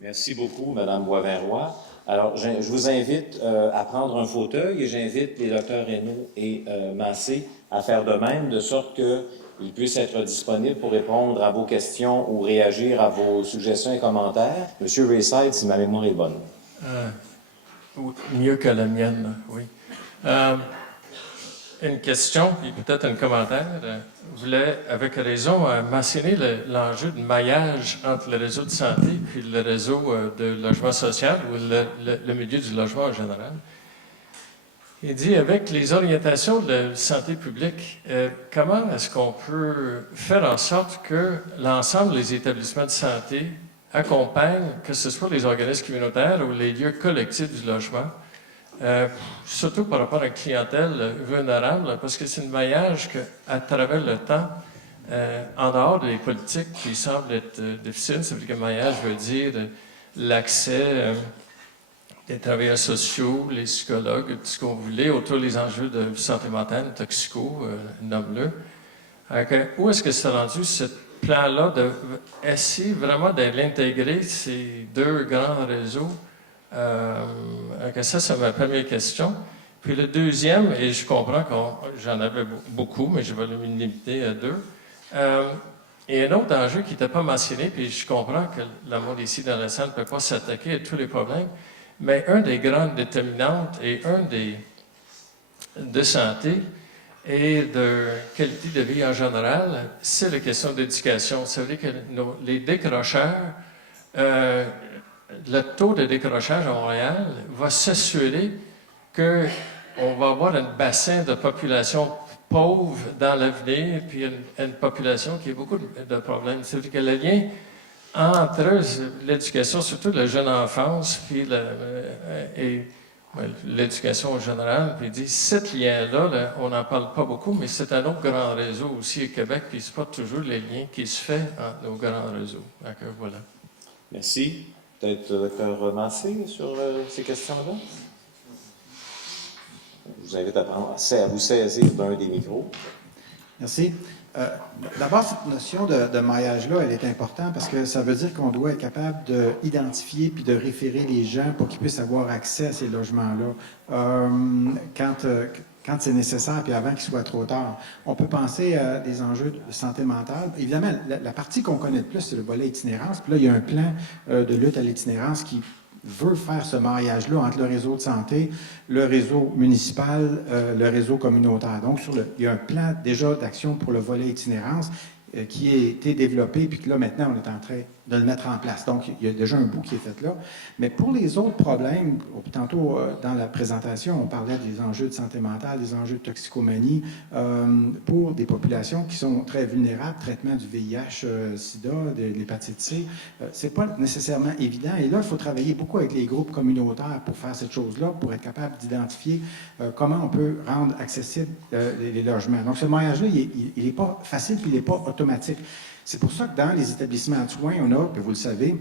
Merci beaucoup, Madame Boisvert-Roy. Alors, je vous invite à prendre un fauteuil et j'invite les docteurs Reynaud et Massé à faire de même, de sorte qu'ils puissent être disponibles pour répondre à vos questions ou réagir à vos suggestions et commentaires. Monsieur Rayside, si ma mémoire est bonne. Mieux que la mienne, oui. Une question, puis peut-être un commentaire. Vous voulez, avec raison, mentionner l'enjeu de maillage entre le réseau de santé puis le réseau de logement social ou le milieu du logement en général. Il dit, avec les orientations de la santé publique, comment est-ce qu'on peut faire en sorte que l'ensemble des établissements de santé accompagnent, que ce soit les organismes communautaires ou les lieux collectifs du logement, surtout par rapport à une clientèle vulnérable, parce que c'est un maillage qu'à travers le temps, en dehors des politiques qui semblent être difficiles, ça veut dire que maillage veut dire l'accès des travailleurs sociaux, les psychologues, tout ce qu'on voulait, autour des enjeux de santé mentale, toxico, nomme-le. Où est-ce que c'est rendu ce plan-là de essayer vraiment de l'intégrer, ces deux grands réseaux? Ça, c'est ma première question. Puis le deuxième, et je comprends que j'en avais beaucoup, mais je vais me limiter à deux. Et un autre enjeu qui n'était pas mentionné, puis je comprends que le monde ici dans la salle ne peut pas s'attaquer à tous les problèmes, mais un des grandes déterminantes et un des de santé et de qualité de vie en général, c'est la question d'éducation. Ça veut dire que les décrocheurs, le taux de décrochage à Montréal va s'assurer qu'on va avoir un bassin de population pauvre dans l'avenir, puis une population qui a beaucoup de problèmes. C'est-à-dire que le lien entre l'éducation, surtout la jeune enfance, puis l'éducation en général, puis il dit, cet lien-là, on n'en parle pas beaucoup, mais c'est un autre grand réseau aussi au Québec, puis c'est pas toujours les liens qui se font entre nos grands réseaux. Donc, voilà. Merci. Peut-être Dr. Massé sur ces questions-là? Je vous invite à vous saisir d'un des micros. Merci. D'abord, cette notion de maillage-là, elle est importante parce que ça veut dire qu'on doit être capable d'identifier puis de référer les gens pour qu'ils puissent avoir accès à ces logements-là quand c'est nécessaire puis avant qu'il soit trop tard. On peut penser à des enjeux de santé mentale. Évidemment, la partie qu'on connaît le plus, c'est le volet itinérance. Puis là, il y a un plan de lutte à l'itinérance qui veut faire ce maillage-là entre le réseau de santé, le réseau municipal, le réseau communautaire. Donc, il y a un plan déjà d'action pour le volet itinérance qui a été développé, puis que là, maintenant, on est en train de le mettre en place. Donc, il y a déjà un bout qui est fait là. Mais pour les autres problèmes, tantôt dans la présentation, on parlait des enjeux de santé mentale, des enjeux de toxicomanie, pour des populations qui sont très vulnérables, traitement du VIH, SIDA, de l'hépatite C, c'est pas nécessairement évident. Et là, il faut travailler beaucoup avec les groupes communautaires pour faire cette chose-là, pour être capable d'identifier comment on peut rendre accessibles les logements. Donc, ce maillage-là, il n'est pas facile, puis il n'est pas automatique. C'est pour ça que dans les établissements de soins, on a, puis vous le savez,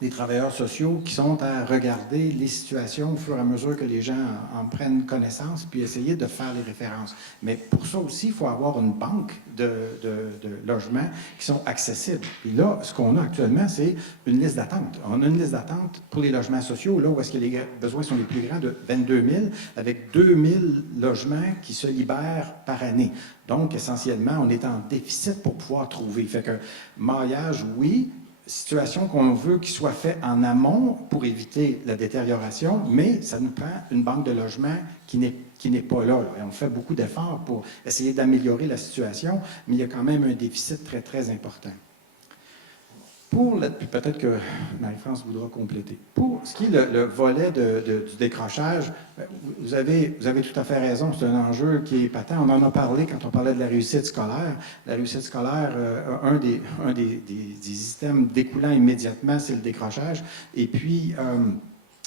des travailleurs sociaux qui sont à regarder les situations au fur et à mesure que les gens en prennent connaissance, puis essayer de faire les références. Mais pour ça aussi, il faut avoir une banque de logements qui sont accessibles. Puis là, ce qu'on a actuellement, c'est une liste d'attente. On a une liste d'attente pour les logements sociaux, là où est-ce que les besoins sont les plus grands, de 22 000, avec 2 000 logements qui se libèrent par année. Donc, essentiellement, on est en déficit pour pouvoir trouver. Fait que maillage, oui, situation qu'on veut qu'il soit fait en amont pour éviter la détérioration, mais ça nous prend une banque de logements qui n'est pas là. Et on fait beaucoup d'efforts pour essayer d'améliorer la situation, mais il y a quand même un déficit très, très important. Puis peut-être que Marie-France voudra compléter. Pour ce qui est le volet du décrochage, vous avez tout à fait raison, c'est un enjeu qui est patent. On en a parlé quand on parlait de la réussite scolaire. La réussite scolaire, un des systèmes découlant immédiatement, c'est le décrochage. Et puis,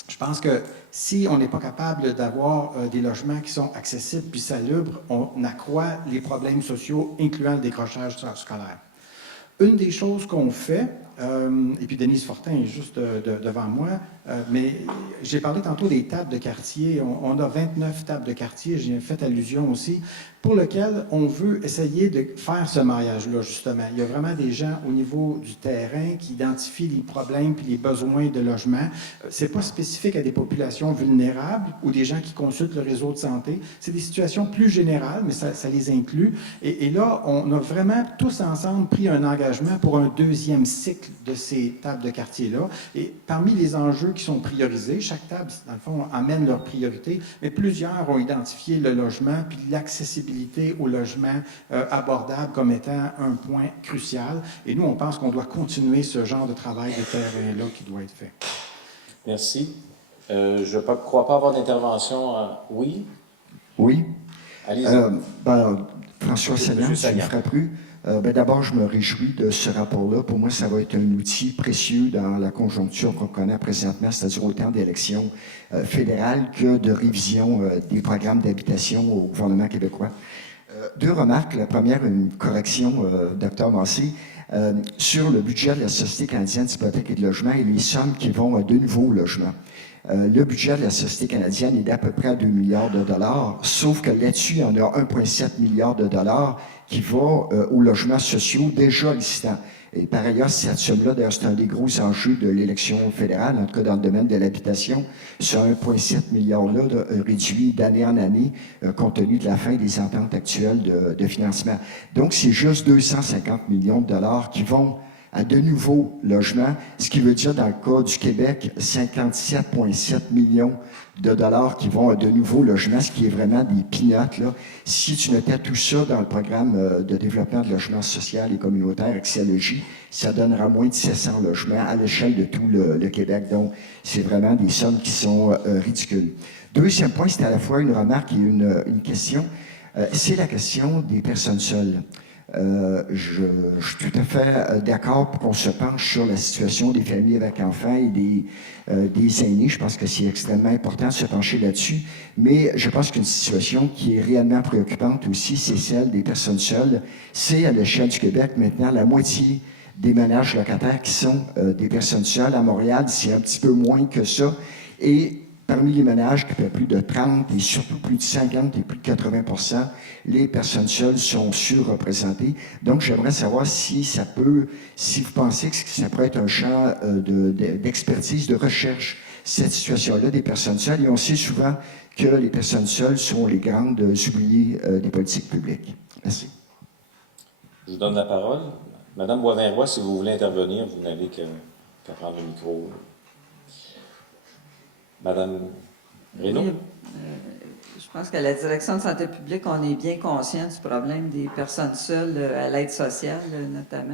je pense que si on n'est pas capable d'avoir des logements qui sont accessibles puis salubres, on accroît les problèmes sociaux, incluant le décrochage scolaire. Une des choses qu'on fait, Et puis Denise Fortin est juste devant moi. Mais j'ai parlé tantôt des tables de quartier. On a 29 tables de quartier, j'ai fait allusion aussi, pour lequel on veut essayer de faire ce maillage-là, justement. Il y a vraiment des gens au niveau du terrain qui identifient les problèmes puis les besoins de logement. C'est pas spécifique à des populations vulnérables ou des gens qui consultent le réseau de santé. C'est des situations plus générales, mais ça les inclut. Et là, on a vraiment tous ensemble pris un engagement pour un deuxième cycle de ces tables de quartier-là. Et parmi les enjeux qui sont priorisés, chaque table, dans le fond, amène leurs priorités, mais plusieurs ont identifié le logement puis l'accessibilité au logement abordable comme étant un point crucial. Et nous, on pense qu'on doit continuer ce genre de travail de terrain-là qui doit être fait. Merci. Je ne crois pas avoir d'intervention. Oui? Oui. Allez-y. François Sagnan, je ne ferai plus. D'abord, je me réjouis de ce rapport-là. Pour moi, ça va être un outil précieux dans la conjoncture qu'on connaît présentement, c'est-à-dire autant d'élections fédérales que de révision des programmes d'habitation au gouvernement québécois. Deux remarques. La première, une correction, Dr. Massé, sur le budget de la Société canadienne d'hypothèque et de logement et les sommes qui vont à de nouveaux logements. Le budget de la Société canadienne est d'à peu près à 2 milliards de dollars, sauf que là-dessus, il y en a 1,7 milliard de dollars qui va aux logements sociaux déjà listants. Et par ailleurs, cette somme-là, d'ailleurs, c'est un des gros enjeux de l'élection fédérale, en tout cas dans le domaine de l'habitation. Ce 1,7 milliard-là réduit d'année en année, compte tenu de la fin des ententes actuelles de financement. Donc, c'est juste 250 millions de dollars qui vont à de nouveaux logements, ce qui veut dire, dans le cas du Québec, 57,7 millions de dollars qui vont à de nouveaux logements, ce qui est vraiment des peanuts, là. Si tu mettais tout ça dans le programme de développement de logement social et communautaire, Axiologie, ça donnera moins de 700 logements à l'échelle de tout le Québec. Donc, c'est vraiment des sommes qui sont ridicules. Deuxième point, c'est à la fois une remarque et une question. C'est la question des personnes seules. Je suis tout à fait d'accord pour qu'on se penche sur la situation des familles avec enfants et des aînés. Je pense que c'est extrêmement important de se pencher là-dessus. Mais je pense qu'une situation qui est réellement préoccupante aussi, c'est celle des personnes seules. C'est à l'échelle du Québec maintenant la moitié des ménages locataires qui sont des personnes seules. À Montréal, c'est un petit peu moins que ça. Et parmi les ménages qui paient plus de 30 et surtout plus de 50 et plus de 80%, les personnes seules sont surreprésentées. Donc, j'aimerais savoir si vous pensez que ça pourrait être un champ d'expertise, de recherche, cette situation-là des personnes seules. Et on sait souvent que les personnes seules sont les grandes oubliées des politiques publiques. Merci. Je vous donne la parole. Madame Boivin-Roy, si vous voulez intervenir, vous n'avez qu'à prendre le micro. Madame Reynaud? Oui, je pense qu'à la Direction de santé publique, on est bien conscient du problème des personnes seules à l'aide sociale, notamment.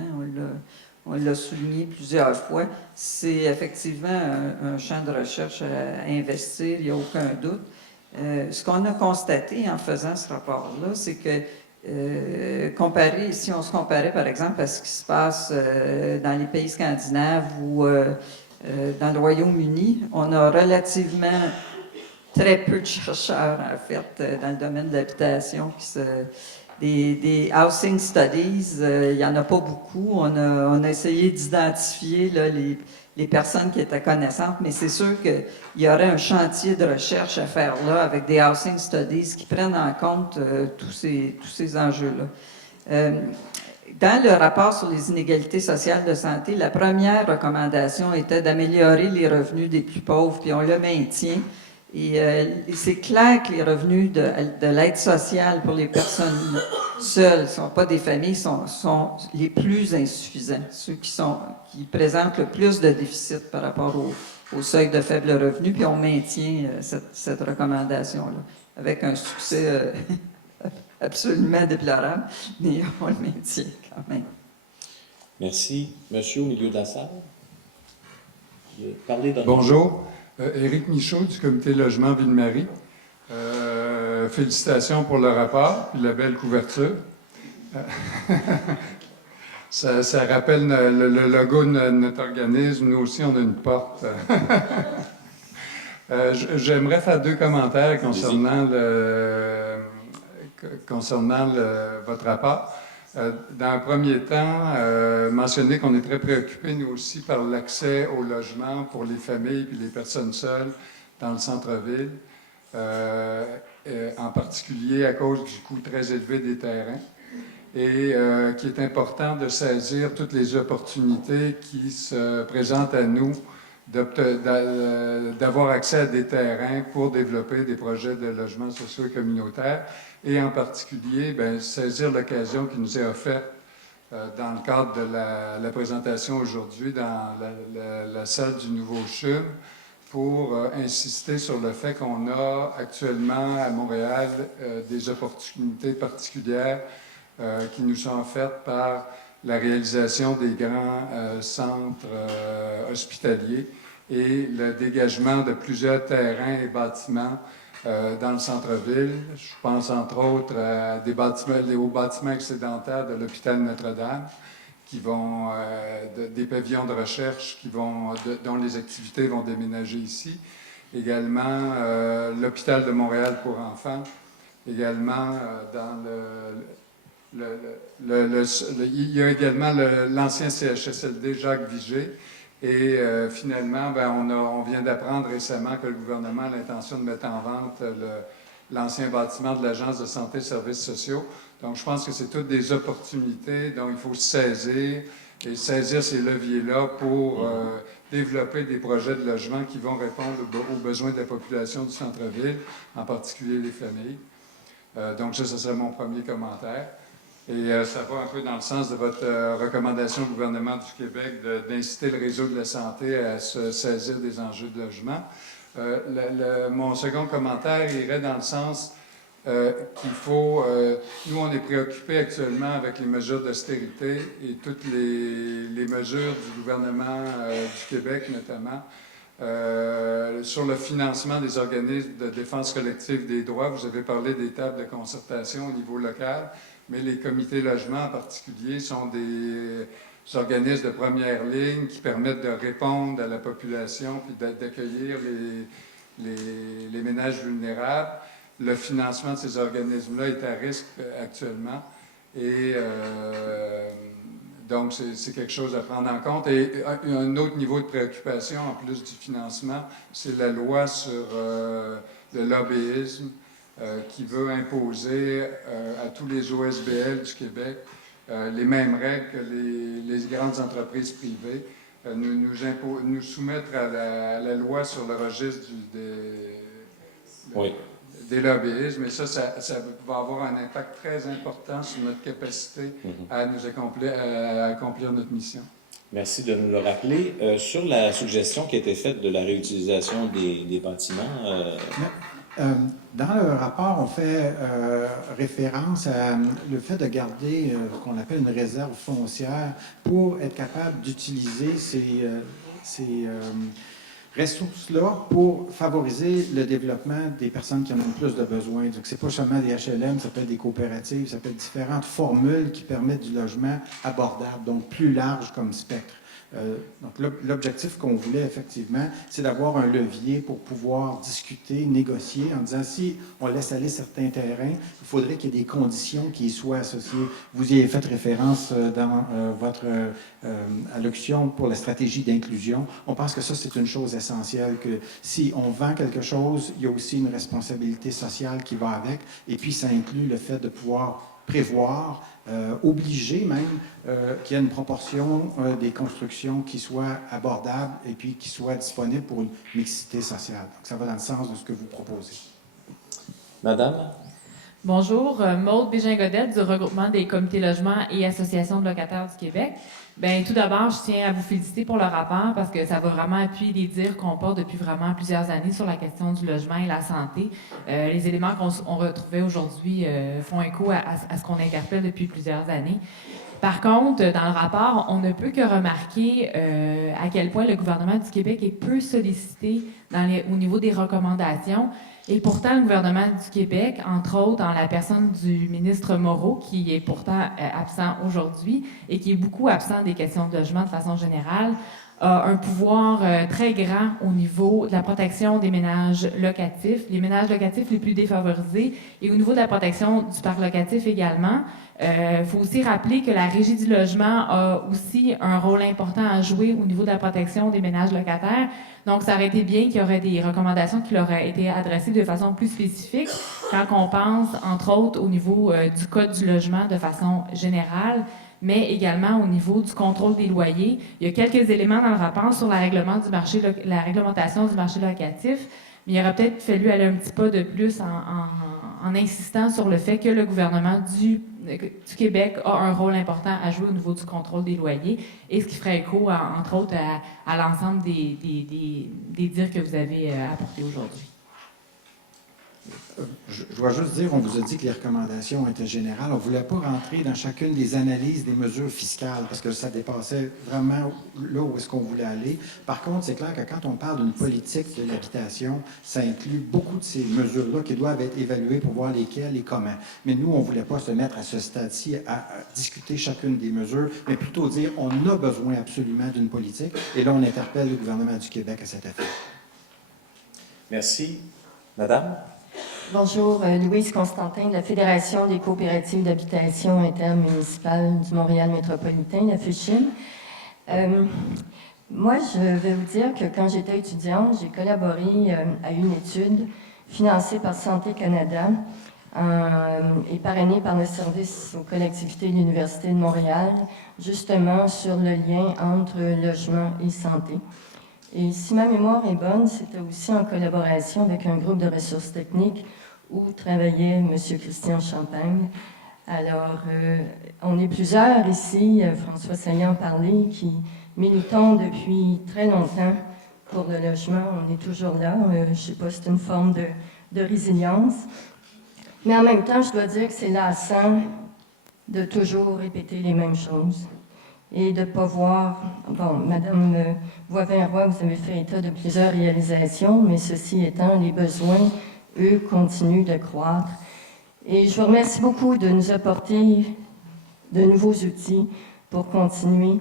On l'a souligné plusieurs fois. C'est effectivement un champ de recherche à investir, il n'y a aucun doute. Ce qu'on a constaté en faisant ce rapport-là, c'est que si on se comparait par exemple à ce qui se passe dans les pays scandinaves ou dans le Royaume-Uni, on a relativement très peu de chercheurs, en fait, dans le domaine de l'habitation. Des housing studies, il n'y en a pas beaucoup. On a essayé d'identifier là, les personnes qui étaient connaissantes, mais c'est sûr qu'il y aurait un chantier de recherche à faire là avec des housing studies qui prennent en compte tous ces enjeux-là. Dans le rapport sur les inégalités sociales de santé, la première recommandation était d'améliorer les revenus des plus pauvres, puis on le maintient. Et c'est clair que les revenus de l'aide sociale pour les personnes seules, ne sont pas des familles, sont les plus insuffisants, ceux qui présentent le plus de déficit par rapport au seuil de faible revenu, puis on maintient cette recommandation-là, avec un succès absolument déplorable, mais on le maintient quand même. Merci. Monsieur au milieu de la salle. Parlez d'un... Bonjour. Éric Michaud du comité logement Ville-Marie. Félicitations pour le rapport et la belle couverture. Ça rappelle le logo de notre organisme. Nous aussi, on a une porte. J'aimerais faire deux commentaires concernant votre rapport. Dans un premier temps, mentionner qu'on est très préoccupés, nous aussi, par l'accès au logement pour les familles et les personnes seules dans le centre-ville, en particulier à cause du coût très élevé des terrains, et qu'il est important de saisir toutes les opportunités qui se présentent à nous d'avoir accès à des terrains pour développer des projets de logement sociaux et communautaires, et en particulier, saisir l'occasion qui nous est offerte dans le cadre de la présentation aujourd'hui dans la salle du nouveau CHUM pour insister sur le fait qu'on a actuellement à Montréal des opportunités particulières qui nous sont offertes par la réalisation des grands centres hospitaliers et le dégagement de plusieurs terrains et bâtiments dans le centre-ville. Je pense entre autres à aux bâtiments excédentaires de l'hôpital Notre-Dame, qui vont des pavillons de recherche dont les activités vont déménager ici. Également l'hôpital de Montréal pour enfants. Également il y a également l'ancien CHSLD Jacques Vigée. Et finalement, on vient d'apprendre récemment que le gouvernement a l'intention de mettre en vente l'ancien bâtiment de l'Agence de santé et services sociaux. Donc, je pense que c'est toutes des opportunités dont il faut se saisir et saisir ces leviers-là pour développer des projets de logement qui vont répondre aux besoins de la population du centre-ville, en particulier les familles. Donc, ça serait mon premier commentaire. Et ça va un peu dans le sens de votre recommandation au gouvernement du Québec d'inciter le réseau de la santé à se saisir des enjeux de logement. Mon second commentaire irait dans le sens qu'il faut... nous, on est préoccupés actuellement avec les mesures d'austérité et toutes les mesures du gouvernement du Québec, notamment, sur le financement des organismes de défense collective des droits. Vous avez parlé des tables de concertation au niveau local. Mais les comités logement en particulier sont des organismes de première ligne qui permettent de répondre à la population puis d'accueillir les ménages vulnérables. Le financement de ces organismes-là est à risque actuellement et donc c'est quelque chose à prendre en compte. Et un autre niveau de préoccupation en plus du financement, c'est la loi sur le lobbyisme. Qui veut imposer à tous les OSBL du Québec les mêmes règles que les grandes entreprises privées, nous soumettre à la loi sur le registre des lobbyismes. Et ça va avoir un impact très important sur notre capacité à accomplir notre mission. Merci de nous le rappeler. Sur la suggestion qui a été faite de la réutilisation des bâtiments... Dans le rapport, on fait référence à le fait de garder ce qu'on appelle une réserve foncière pour être capable d'utiliser ces ressources-là pour favoriser le développement des personnes qui en ont plus de besoin. Donc, c'est pas seulement des HLM, ça peut être des coopératives, ça peut être différentes formules qui permettent du logement abordable, donc plus large comme spectre. Donc, l'objectif qu'on voulait effectivement, c'est d'avoir un levier pour pouvoir discuter, négocier, en disant si on laisse aller certains terrains, il faudrait qu'il y ait des conditions qui y soient associées. Vous y avez fait référence dans votre allocution pour la stratégie d'inclusion. On pense que ça, c'est une chose essentielle, que si on vend quelque chose, il y a aussi une responsabilité sociale qui va avec, et puis ça inclut le fait de pouvoir prévoir, obliger même qu'il y ait une proportion des constructions qui soient abordables et puis qui soient disponibles pour une mixité sociale. Donc, ça va dans le sens de ce que vous proposez. Madame? Bonjour, Maude Bégin-Godette du regroupement des comités logements et associations de locataires du Québec. Bien, tout d'abord, je tiens à vous féliciter pour le rapport parce que ça va vraiment appuyer les dires qu'on porte depuis vraiment plusieurs années sur la question du logement et la santé. Les éléments qu'on retrouvait aujourd'hui font écho à ce qu'on interpelle depuis plusieurs années. Par contre, dans le rapport, on ne peut que remarquer à quel point le gouvernement du Québec est peu sollicité au niveau des recommandations. Et pourtant, le gouvernement du Québec, entre autres en la personne du ministre Moreau, qui est pourtant absent aujourd'hui et qui est beaucoup absent des questions de logement de façon générale, a un pouvoir très grand au niveau de la protection des ménages locatifs, les ménages locatifs les plus défavorisés, et au niveau de la protection du parc locatif également. Il faut aussi rappeler que la Régie du logement a aussi un rôle important à jouer au niveau de la protection des ménages locataires. Donc, ça aurait été bien qu'il y aurait des recommandations qui leur auraient été adressées de façon plus spécifique quand on pense, entre autres, au niveau du Code du logement de façon générale, mais également au niveau du contrôle des loyers. Il y a quelques éléments dans le rapport sur la réglementation du marché locatif, mais il aurait peut-être fallu aller un petit pas de plus en insistant sur le fait que le gouvernement du Québec a un rôle important à jouer au niveau du contrôle des loyers, et ce qui ferait écho, entre autres, à l'ensemble des dires que vous avez apportés aujourd'hui. Je dois juste dire, on vous a dit que les recommandations étaient générales. On ne voulait pas rentrer dans chacune des analyses des mesures fiscales parce que ça dépassait vraiment là où est-ce qu'on voulait aller. Par contre, c'est clair que quand on parle d'une politique de l'habitation, ça inclut beaucoup de ces mesures-là qui doivent être évaluées pour voir lesquelles et comment. Mais nous, on ne voulait pas se mettre à ce stade-ci à discuter chacune des mesures, mais plutôt dire on a besoin absolument d'une politique. Et là, on interpelle le gouvernement du Québec à cet effet. Merci. Madame? Bonjour, Louise Constantin de la Fédération des coopératives d'habitation intermunicipale du Montréal métropolitain, la FUCHIM. Moi, je vais vous dire que quand j'étais étudiante, j'ai collaboré à une étude financée par Santé Canada et parrainée par le service aux collectivités de l'Université de Montréal, justement sur le lien entre logement et santé. Et si ma mémoire est bonne, c'était aussi en collaboration avec un groupe de ressources techniques où travaillait M. Christian Champagne. Alors, on est plusieurs ici, François Saillant en parlait, qui militons depuis très longtemps pour le logement. On est toujours là. Je ne sais pas, c'est une forme de résilience. Mais en même temps, je dois dire que c'est lassant de toujours répéter les mêmes choses. Et de ne pas voir... Bon, Madame Boivin-Roy, vous avez fait état de plusieurs réalisations, mais ceci étant, les besoins, eux, continuent de croître. Et je vous remercie beaucoup de nous apporter de nouveaux outils pour continuer,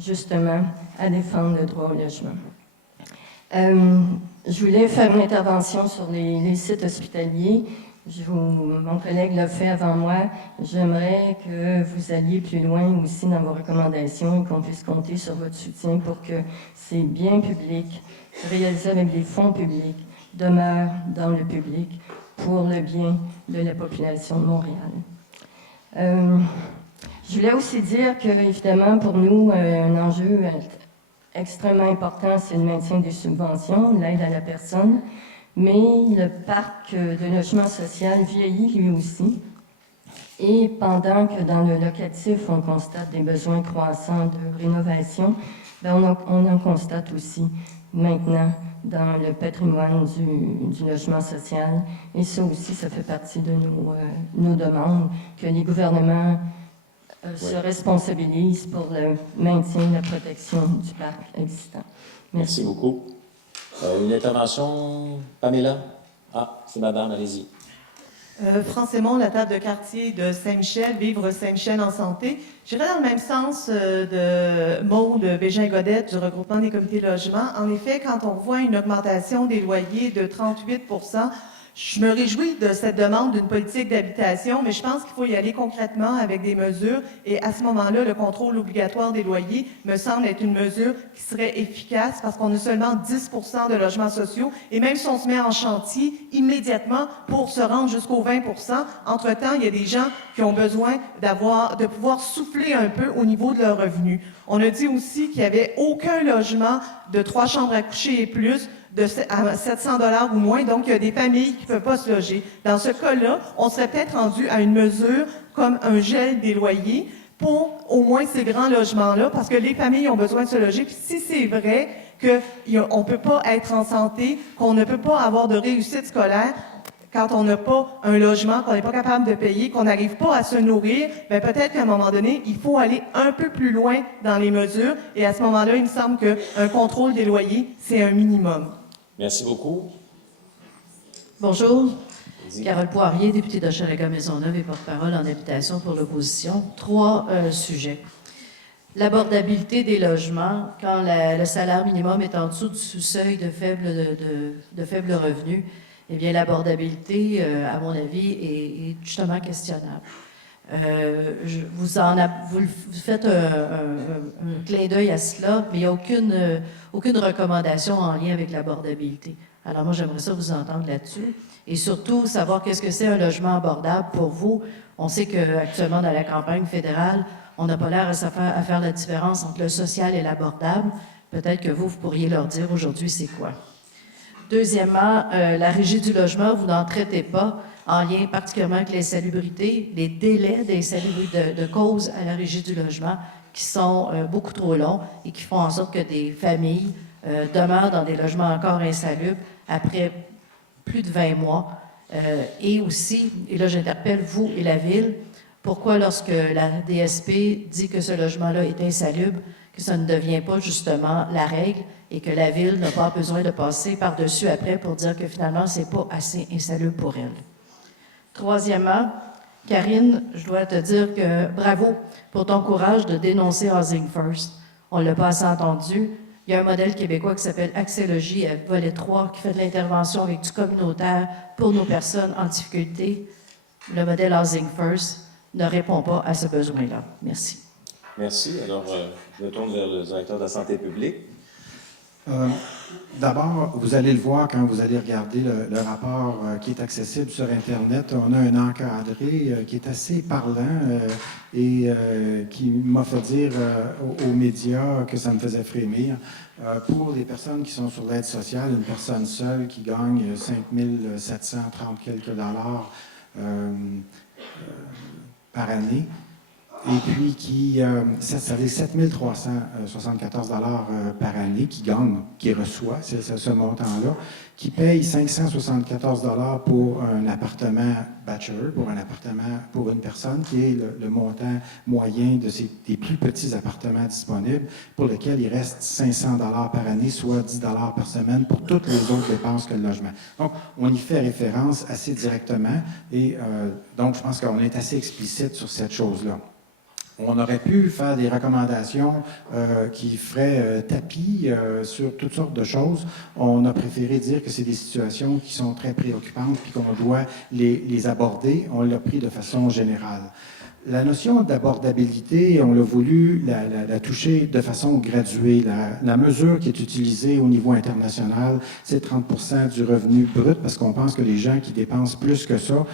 justement, à défendre le droit au logement. Je voulais faire une intervention sur les sites hospitaliers. Mon collègue l'a fait avant moi. J'aimerais que vous alliez plus loin aussi dans vos recommandations et qu'on puisse compter sur votre soutien pour que ces biens publics, réalisés avec des fonds publics, demeurent dans le public pour le bien de la population de Montréal. Je voulais aussi dire que, évidemment, pour nous, un enjeu extrêmement important, c'est le maintien des subventions, l'aide à la personne. Mais le parc de logement social vieillit lui aussi. Et pendant que dans le locatif, on constate des besoins croissants de rénovation, on en constate aussi maintenant dans le patrimoine du logement social. Et ça aussi, ça fait partie de nos demandes, que les gouvernements se responsabilisent pour le maintien et la protection du parc existant. Merci beaucoup. Une intervention, Pamela? Ah, c'est madame, allez-y. France Aymon, la table de quartier de Saint-Michel, Vivre Saint-Michel en santé. J'irais dans le même sens de Maude Bégin-Godette du regroupement des comités de logement. En effet, quand on voit une augmentation des loyers de 38 %, je me réjouis de cette demande d'une politique d'habitation, mais je pense qu'il faut y aller concrètement avec des mesures. Et à ce moment-là, le contrôle obligatoire des loyers me semble être une mesure qui serait efficace parce qu'on a seulement 10 % de logements sociaux. Et même si on se met en chantier immédiatement pour se rendre jusqu'aux 20 %, entre-temps, il y a des gens qui ont besoin de pouvoir souffler un peu au niveau de leurs revenus. On a dit aussi qu'il n'y avait aucun logement de 3 chambres à coucher et plus à 700 $ ou moins, donc il y a des familles qui ne peuvent pas se loger. Dans ce cas-là, on serait peut-être rendu à une mesure comme un gel des loyers pour au moins ces grands logements-là, parce que les familles ont besoin de se loger. Puis si c'est vrai qu'on ne peut pas être en santé, qu'on ne peut pas avoir de réussite scolaire, quand on n'a pas un logement, qu'on n'est pas capable de payer, qu'on n'arrive pas à se nourrir, bien peut-être qu'à un moment donné, il faut aller un peu plus loin dans les mesures. Et à ce moment-là, il me semble qu'un contrôle des loyers, c'est un minimum. Merci beaucoup. Bonjour. Carole Poirier, députée d'Hochelaga Maisonneuve et porte-parole en habitation pour l'opposition. 3 sujets. l'abordabilité des logements, quand le salaire minimum est en dessous du seuil de faible revenu, eh bien, l'abordabilité, à mon avis, est justement questionnable. Vous faites un clin d'œil à cela, mais il n'y a aucune recommandation en lien avec l'abordabilité. Alors moi, j'aimerais ça vous entendre là-dessus. Et surtout, savoir qu'est-ce que c'est un logement abordable pour vous. On sait qu'actuellement, dans la campagne fédérale, on n'a pas l'air à faire la différence entre le social et l'abordable. Peut-être que vous pourriez leur dire aujourd'hui c'est quoi. Deuxièmement, la régie du logement, vous n'en traitez pas en lien particulièrement avec l'insalubrité, les délais de cause à la régie du logement qui sont beaucoup trop longs et qui font en sorte que des familles demeurent dans des logements encore insalubres après plus de 20 mois. Et aussi, et là j'interpelle vous et la Ville, pourquoi lorsque la DSP dit que ce logement-là est insalubre, que ça ne devient pas justement la règle et que la Ville n'a pas besoin de passer par-dessus après pour dire que finalement, c'est pas assez insalubre pour elle. Troisièmement, Karine, je dois te dire que bravo pour ton courage de dénoncer Housing First. On ne l'a pas assez entendu. Il y a un modèle québécois qui s'appelle Axélogie, volet 3, qui fait de l'intervention avec du communautaire pour nos personnes en difficulté. Le modèle Housing First ne répond pas à ce besoin-là. Merci. Merci. Alors, je me tourne vers le directeur de la santé publique. D'abord, vous allez le voir quand vous allez regarder le rapport qui est accessible sur Internet. On a un encadré qui est assez parlant et qui m'a fait dire aux médias que ça me faisait frémir. Pour les personnes qui sont sur l'aide sociale, une personne seule qui gagne 5 730 quelques dollars par année, et puis ça fait 7 374 $ par année qui reçoit ce montant-là, qui paye 574 $ pour un appartement bachelor, pour une personne, qui est le montant moyen des plus petits appartements disponibles, pour lequel il reste 500 $ par année, soit 10 $ par semaine pour toutes les autres dépenses que le logement. Donc, on y fait référence assez directement et donc je pense qu'on est assez explicite sur cette chose-là. On aurait pu faire des recommandations qui feraient tapis sur toutes sortes de choses. On a préféré dire que c'est des situations qui sont très préoccupantes puis qu'on doit les aborder. On l'a pris de façon générale. La notion d'abordabilité, on l'a voulu la toucher de façon graduée. La mesure qui est utilisée au niveau international, c'est 30 % du revenu brut, parce qu'on pense que les gens qui dépensent plus que ça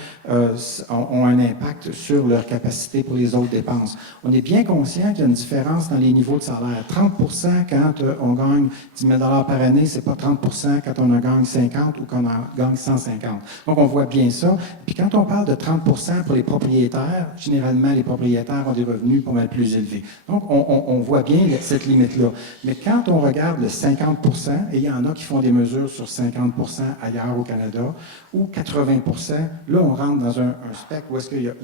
ont un impact sur leur capacité pour les autres dépenses. On est bien conscient qu'il y a une différence dans les niveaux de salaire. 30 % quand on gagne 10 000 $ par année, c'est pas 30 % quand on en gagne 50 ou qu'on en gagne 150. Donc, on voit bien ça. Puis quand on parle de 30 % pour les propriétaires, généralement, les propriétaires ont des revenus pas mal plus élevés. Donc, on voit bien cette limite-là. Mais quand on regarde le 50 %, et il y en a qui font des mesures sur 50 % ailleurs au Canada, ou 80 %, là, on rentre dans un spectre où est-ce qu'il y a,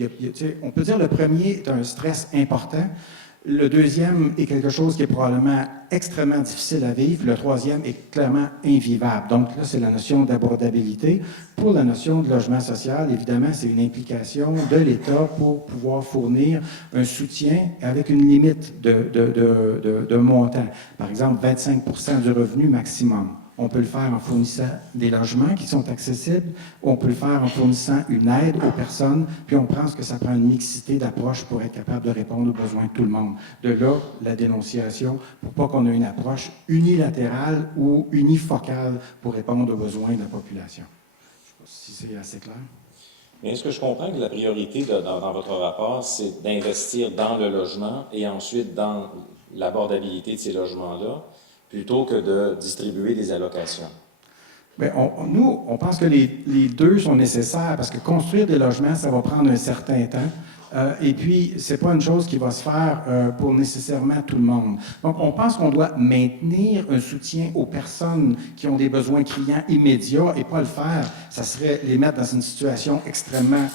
on peut dire le premier est un stress important. Le deuxième est quelque chose qui est probablement extrêmement difficile à vivre. Le troisième est clairement invivable. Donc là, c'est la notion d'abordabilité. Pour la notion de logement social, évidemment, c'est une implication de l'État pour pouvoir fournir un soutien avec une limite de montant. Par exemple, 25 % du revenu maximum. On peut le faire en fournissant des logements qui sont accessibles, on peut le faire en fournissant une aide aux personnes, puis on pense que ça prend une mixité d'approches pour être capable de répondre aux besoins de tout le monde. De là, la dénonciation, pour pas qu'on ait une approche unilatérale ou unifocale pour répondre aux besoins de la population. Je ne sais pas si c'est assez clair. Mais est-ce que je comprends que la priorité dans votre rapport, c'est d'investir dans le logement et ensuite dans l'abordabilité de ces logements-là, plutôt que de distribuer des allocations? Bien, nous, on pense que les deux sont nécessaires parce que construire des logements, ça va prendre un certain temps. Et puis, ce n'est pas une chose qui va se faire pour nécessairement tout le monde. Donc, on pense qu'on doit maintenir un soutien aux personnes qui ont des besoins criants immédiats et pas le faire. Ça serait les mettre dans une situation extrêmement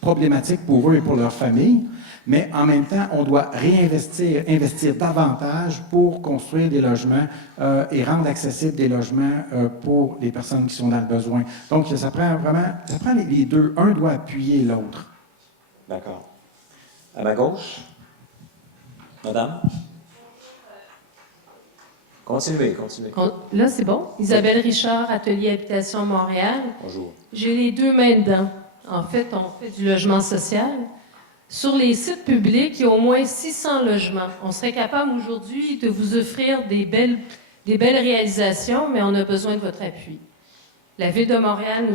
problématique pour eux et pour leur famille. Mais en même temps, on doit investir davantage pour construire des logements et rendre accessibles des logements pour les personnes qui sont dans le besoin. Donc, ça prend les deux. Un doit appuyer l'autre. D'accord. À ma gauche? Madame? Continuez. Là, c'est bon. Isabelle Richard, Atelier Habitation Montréal. Bonjour. J'ai les deux mains dedans. En fait, on fait du logement social. Sur les sites publics, il y a au moins 600 logements. On serait capable aujourd'hui de vous offrir des belles réalisations, mais on a besoin de votre appui. La Ville de Montréal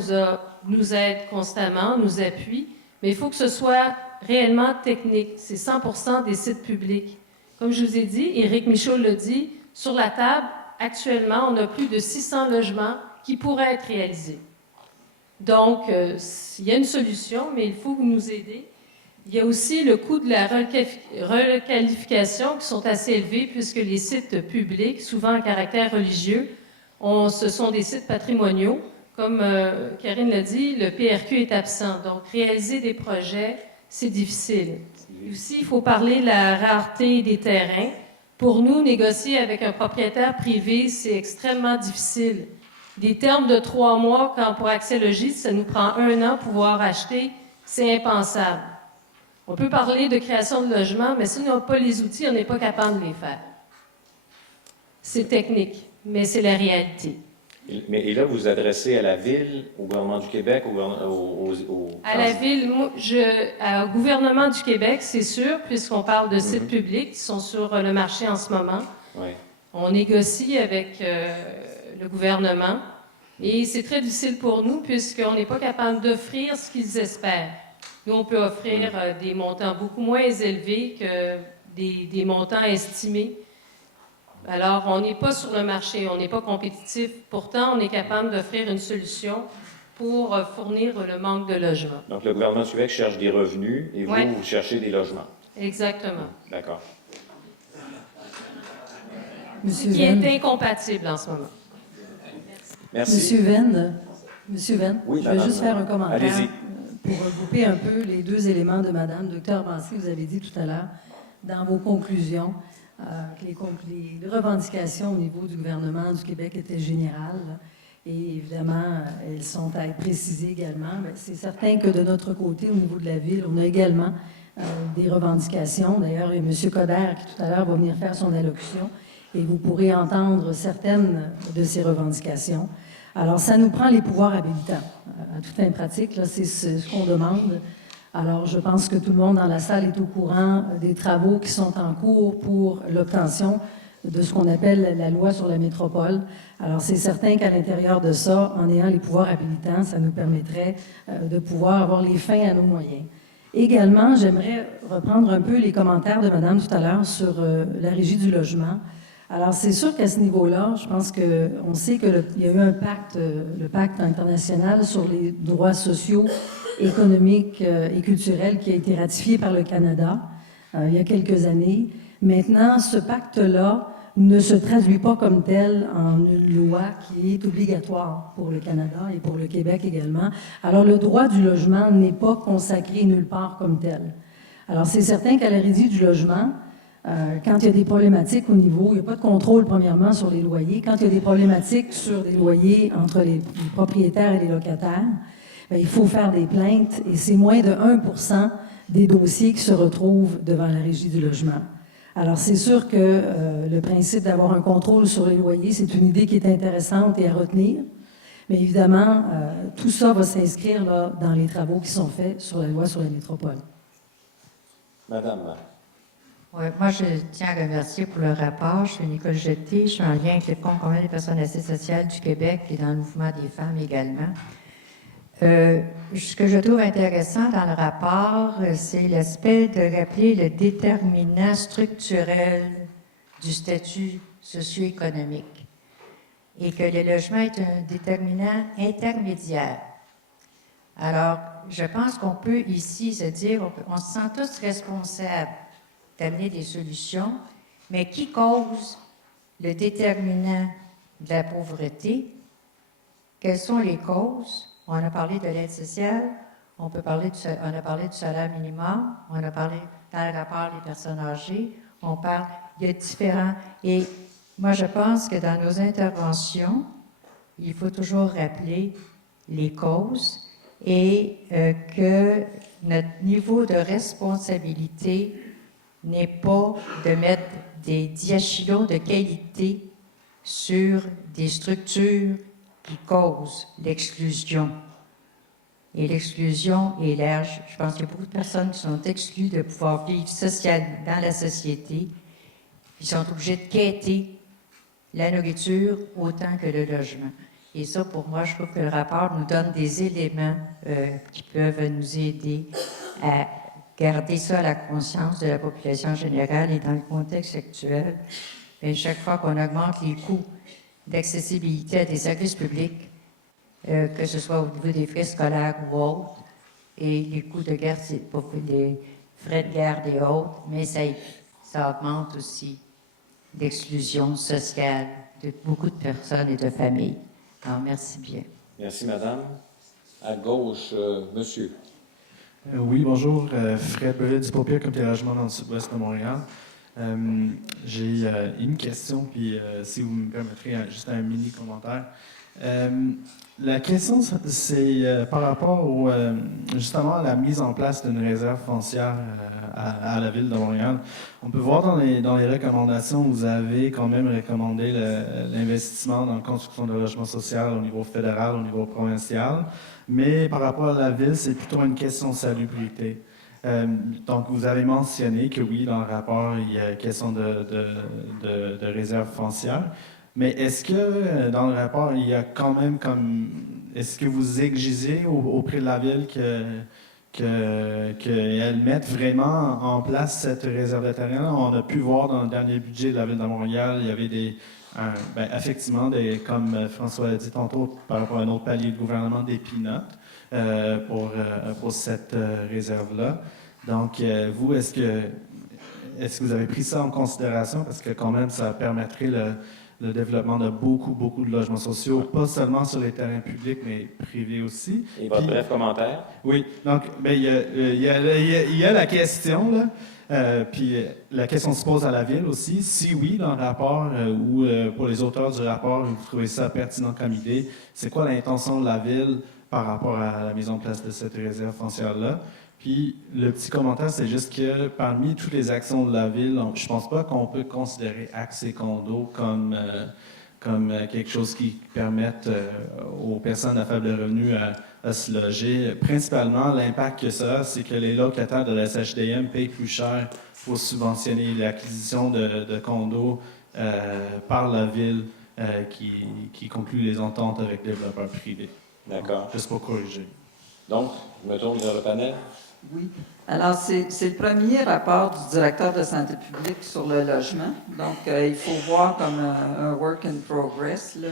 nous aide constamment, nous appuie, mais il faut que ce soit réellement technique. C'est 100% des sites publics. Comme je vous ai dit, Éric Michaud l'a dit, sur la table, actuellement, on a plus de 600 logements qui pourraient être réalisés. Donc, il y a une solution, mais il faut nous aider. Il y a aussi le coût de la requalification qui sont assez élevés puisque les sites publics, souvent à caractère religieux, ce sont des sites patrimoniaux. Comme Karine l'a dit, le PRQ est absent. Donc, réaliser des projets, c'est difficile. Aussi, il faut parler de la rareté des terrains. Pour nous, négocier avec un propriétaire privé, c'est extrêmement difficile. Des termes de 3 mois, quand pour Accès Logis, ça nous prend 1 an pour pouvoir acheter, c'est impensable. On peut parler de création de logements, mais si on n'a pas les outils, on n'est pas capable de les faire. C'est technique, mais c'est la réalité. Et là, vous vous adressez à la Ville, au gouvernement du Québec, À la Ville, au gouvernement du Québec, c'est sûr, puisqu'on parle de sites publics qui sont sur le marché en ce moment. Oui. On négocie avec le gouvernement et c'est très difficile pour nous puisqu'on n'est pas capable d'offrir ce qu'ils espèrent. Nous, on peut offrir des montants beaucoup moins élevés que des montants estimés. Alors, on n'est pas sur le marché, on n'est pas compétitif. Pourtant, on est capable d'offrir une solution pour fournir le manque de logements. Donc, le gouvernement du Québec cherche des revenus et vous, vous cherchez des logements. Exactement. D'accord. Ce qui est incompatible en ce moment. Merci. Monsieur Venn, oui, je vais juste faire un commentaire. Allez-y. Pour regrouper un peu les deux éléments de Madame Dr. Massé, vous avez dit tout à l'heure, dans vos conclusions, que les revendications au niveau du gouvernement du Québec étaient générales. Et évidemment, elles sont à être précisées également. C'est certain que de notre côté, au niveau de la Ville, on a également des revendications. D'ailleurs, il y a M. Coderre qui tout à l'heure va venir faire son allocution et vous pourrez entendre certaines de ces revendications. Alors, ça nous prend les pouvoirs habilitants. À toute fin pratique, là, c'est ce qu'on demande. Alors, je pense que tout le monde dans la salle est au courant des travaux qui sont en cours pour l'obtention de ce qu'on appelle la loi sur la métropole. Alors, c'est certain qu'à l'intérieur de ça, en ayant les pouvoirs habilitants, ça nous permettrait de pouvoir avoir les fins à nos moyens. Également, j'aimerais reprendre un peu les commentaires de Madame tout à l'heure sur la régie du logement. Alors, c'est sûr qu'à ce niveau-là, je pense qu'on sait qu'il y a eu un pacte, le pacte international sur les droits sociaux, économiques et culturels qui a été ratifié par le Canada il y a quelques années. Maintenant, ce pacte-là ne se traduit pas comme tel en une loi qui est obligatoire pour le Canada et pour le Québec également. Alors, le droit du logement n'est pas consacré nulle part comme tel. Alors, c'est certain qu'à la régie du logement, quand il y a des problématiques au niveau, il n'y a pas de contrôle, premièrement, sur les loyers. Quand il y a des problématiques sur les loyers entre les propriétaires et les locataires, bien, il faut faire des plaintes et c'est moins de 1% des dossiers qui se retrouvent devant la régie du logement. Alors, c'est sûr que le principe d'avoir un contrôle sur les loyers, c'est une idée qui est intéressante et à retenir. Mais évidemment, tout ça va s'inscrire là, dans les travaux qui sont faits sur la loi sur la métropole. Madame. Oui, moi, je tiens à remercier pour le rapport. Je suis Nicole Jeté. Je suis en lien avec le Fonds commun des personnes assises sociales du Québec et dans le mouvement des femmes également. Ce que je trouve intéressant dans le rapport, c'est l'aspect de rappeler le déterminant structurel du statut socio-économique et que le logement est un déterminant intermédiaire. Alors, je pense qu'on peut ici se dire, on se sent tous responsables d'amener des solutions, mais qui cause le déterminant de la pauvreté? Quelles sont les causes? On a parlé de l'aide sociale, on a parlé du salaire minimum, on a parlé dans le rapport des personnes âgées, il y a différents... Et moi, je pense que dans nos interventions, il faut toujours rappeler les causes et que notre niveau de responsabilité n'est pas de mettre des diachylons de qualité sur des structures qui causent l'exclusion. Et l'exclusion est large. Je pense qu'il y a beaucoup de personnes qui sont exclues de pouvoir vivre socialement dans la société. Ils sont obligés de quêter la nourriture autant que le logement. Et ça, pour moi, je trouve que le rapport nous donne des éléments qui peuvent nous aider à garder ça à la conscience de la population générale et dans le contexte actuel. Et chaque fois qu'on augmente les coûts d'accessibilité à des services publics, que ce soit au niveau des frais scolaires ou autres, et les coûts de garde, c'est pas des frais de garde et autres, mais ça augmente aussi l'exclusion sociale de beaucoup de personnes et de familles. Alors, merci bien. Merci, madame. À gauche, monsieur. Oui, bonjour. Fred Bellet du Paupière, Comité logement dans le sud-ouest de Montréal. J'ai une question, puis si vous me permettrez juste un mini commentaire. La question, c'est par rapport justement à la mise en place d'une réserve foncière à la Ville de Montréal. On peut voir dans les recommandations, vous avez quand même recommandé l'investissement dans la construction de logements sociaux au niveau fédéral, au niveau provincial, mais par rapport à la Ville, c'est plutôt une question de salubrité. Donc, vous avez mentionné que oui, dans le rapport, il y a une question de réserve foncière. Mais est-ce que dans le rapport, il y a quand même est-ce que vous exigez auprès de la Ville qu'elle mette vraiment en place cette réserve de terrain? On a pu voir dans le dernier budget de la Ville de Montréal, il y avait effectivement, comme François l'a dit tantôt, par rapport à un autre palier de gouvernement, des peanuts pour cette réserve-là. Donc, vous, est-ce que vous avez pris ça en considération? Parce que quand même, ça permettrait le développement de beaucoup de logements sociaux, pas seulement sur les terrains publics, mais privés aussi. Et votre bref commentaire? Oui, donc il y a la question, là, puis la question se pose à la Ville aussi. Si oui, dans le rapport, ou pour les auteurs du rapport, vous trouvez ça pertinent comme idée, c'est quoi l'intention de la Ville par rapport à la mise en place de cette réserve foncière-là? Puis, le petit commentaire, c'est juste que parmi toutes les actions de la Ville, je ne pense pas qu'on peut considérer accès condo comme quelque chose qui permette aux personnes à faible revenu à se loger. Principalement, l'impact que ça a, c'est que les locataires de la SHDM payent plus cher pour subventionner l'acquisition de condos par la Ville qui conclut les ententes avec les développeurs privés. D'accord. Juste pour corriger. Donc, je me tourne vers le panel. Oui. Alors, c'est le premier rapport du directeur de santé publique sur le logement. Donc, il faut voir comme un work in progress. Là.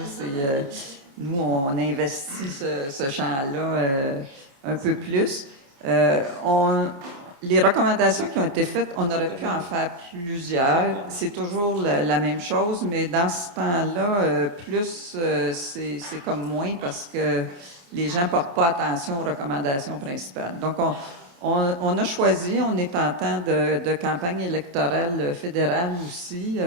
Nous, on investit ce champ-là un peu plus. Les recommandations qui ont été faites, on aurait pu en faire plusieurs. C'est toujours la même chose, mais dans ce temps-là, plus c'est comme moins parce que les gens ne portent pas attention aux recommandations principales. Donc, on a choisi, on est en temps de campagne électorale fédérale aussi,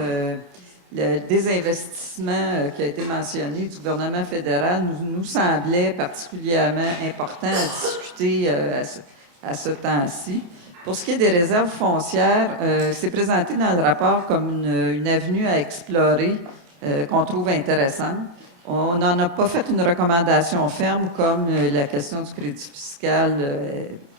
le désinvestissement qui a été mentionné du gouvernement fédéral nous semblait particulièrement important à discuter à ce temps-ci. Pour ce qui est des réserves foncières, c'est présenté dans le rapport comme une avenue à explorer qu'on trouve intéressante. On n'en a pas fait une recommandation ferme comme la question du crédit fiscal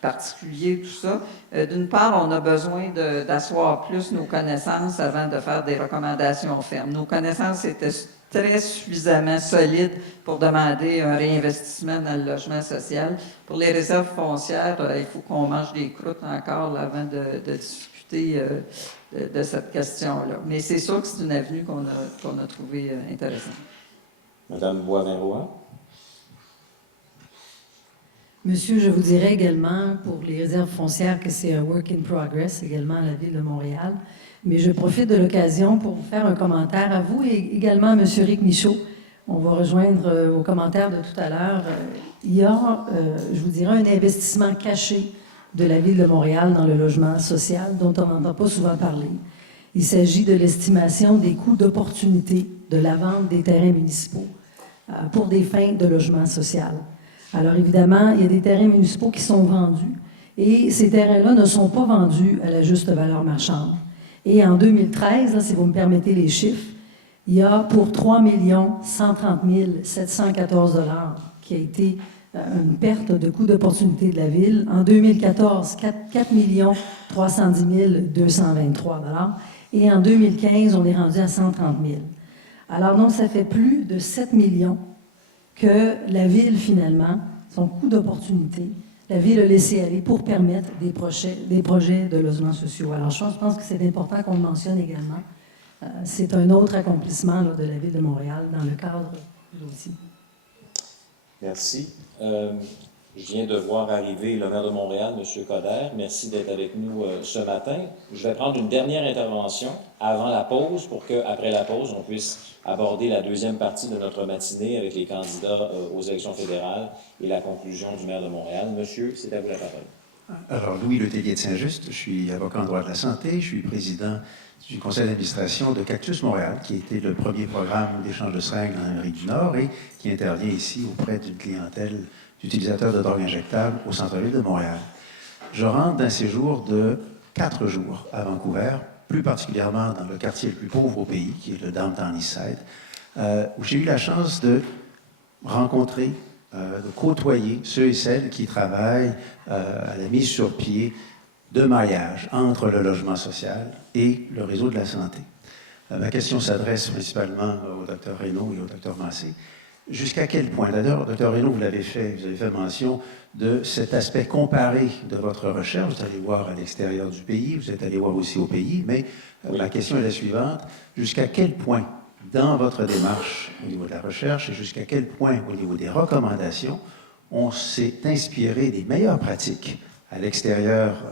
particulier, tout ça. D'une part, on a besoin d'asseoir plus nos connaissances avant de faire des recommandations fermes. Nos connaissances étaient très suffisamment solides pour demander un réinvestissement dans le logement social. Pour les réserves foncières, il faut qu'on mange des croûtes encore là, avant de discuter de cette question-là. Mais c'est sûr que c'est une avenue qu'on a trouvée intéressante. Madame Boisvert-Roy. Monsieur, je vous dirais également pour les réserves foncières que c'est un work in progress également à la Ville de Montréal. Mais je profite de l'occasion pour vous faire un commentaire à vous et également à M. Rick Michaud. On va rejoindre vos commentaires de tout à l'heure. Il y a, je vous dirais, un investissement caché de la Ville de Montréal dans le logement social dont on n'entend pas souvent parler. Il s'agit de l'estimation des coûts d'opportunité de la vente des terrains municipaux pour des fins de logement social. Alors évidemment, il y a des terrains municipaux qui sont vendus Et ces terrains-là ne sont pas vendus à la juste valeur marchande. Et en 2013, là, si vous me permettez les chiffres, il y a pour 3 130 714 $ qui a été une perte de coût d'opportunité de la Ville. En 2014, 4 310 223 $. Et en 2015, on est rendu à 130 000. Alors donc, ça fait plus de 7 millions que la Ville, finalement, son coût d'opportunité, la Ville a laissé aller pour permettre des projets de logements sociaux. Alors, je pense que c'est important qu'on le mentionne également. C'est un autre accomplissement là, de la Ville de Montréal dans le cadre de l'outil. Merci. Je viens de voir arriver le maire de Montréal, M. Coderre. Merci d'être avec nous ce matin. Je vais prendre une dernière intervention avant la pause pour qu'après la pause, on puisse aborder la deuxième partie de notre matinée avec les candidats aux élections fédérales et la conclusion du maire de Montréal. Monsieur, c'est à vous la parole. Alors, Louis Letellier de Saint-Just, je suis avocat en droit de la santé, je suis président du conseil d'administration de Cactus Montréal, qui a été le premier programme d'échange de seringues en Amérique du Nord et qui intervient ici auprès d'une clientèle d'utilisateurs de drogues injectables au centre-ville de Montréal. Je rentre d'un séjour de 4 jours à Vancouver, plus particulièrement dans le quartier le plus pauvre au pays, qui est le Downtown Eastside, où j'ai eu la chance de rencontrer, de côtoyer ceux et celles qui travaillent à la mise sur pied de maillage entre le logement social et le réseau de la santé. Ma question s'adresse principalement au Dr Reynaud et au Dr Massé. Jusqu'à quel point, d'ailleurs, Dr Reynaud, vous avez fait mention de cet aspect comparé de votre recherche. Vous allez voir à l'extérieur du pays, vous êtes allé voir aussi au pays, mais ma question est la suivante. Jusqu'à quel point, dans votre démarche au niveau de la recherche et jusqu'à quel point, au niveau des recommandations, on s'est inspiré des meilleures pratiques à l'extérieur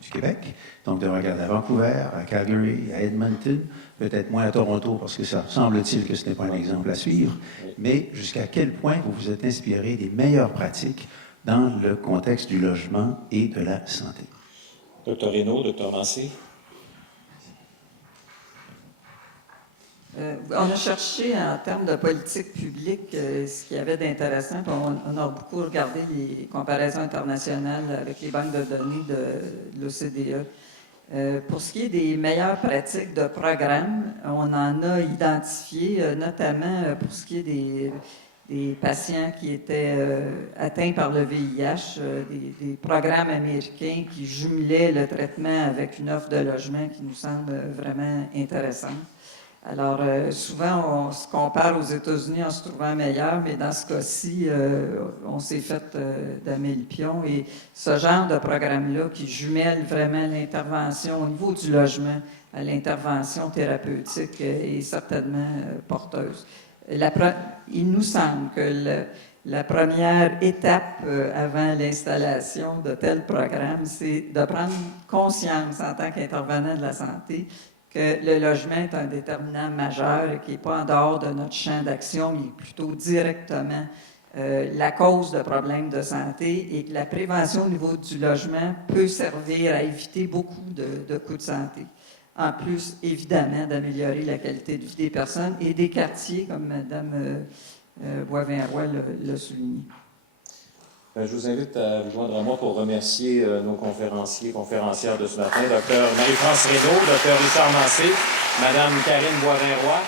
du Québec, donc de regarder à Vancouver, à Calgary, à Edmonton, peut-être moins à Toronto, parce que ça semble-t-il que ce n'est pas un exemple à suivre, mais jusqu'à quel point vous vous êtes inspiré des meilleures pratiques dans le contexte du logement et de la santé. Dr Reynaud, Dr Massé. On a cherché en termes de politique publique ce qu'il y avait d'intéressant. On a beaucoup regardé les comparaisons internationales avec les banques de données de l'OCDE. Pour ce qui est des meilleures pratiques de programme, on en a identifié, notamment pour ce qui est des patients qui étaient atteints par le VIH, des programmes américains qui jumelaient le traitement avec une offre de logement qui nous semble vraiment intéressante. Alors, souvent, on se compare aux États-Unis en se trouvant meilleur, mais dans ce cas-ci, on s'est fait damer le pion. Et ce genre de programme-là qui jumelle vraiment l'intervention au niveau du logement à l'intervention thérapeutique est certainement porteuse. Il nous semble que la première étape avant l'installation de tel programme, c'est de prendre conscience en tant qu'intervenant de la santé que le logement est un déterminant majeur et qui n'est pas en dehors de notre champ d'action, mais plutôt directement la cause de problèmes de santé et que la prévention au niveau du logement peut servir à éviter beaucoup de coûts de santé. En plus, évidemment, d'améliorer la qualité de vie des personnes et des quartiers, comme Mme Boisvin-Roy l'a souligné. Je vous invite à vous joindre à moi pour remercier nos conférenciers et conférencières de ce matin, Dr Marie-France Reynaud, Dr Richard Massé, Mme Karine Boisvin-Roy,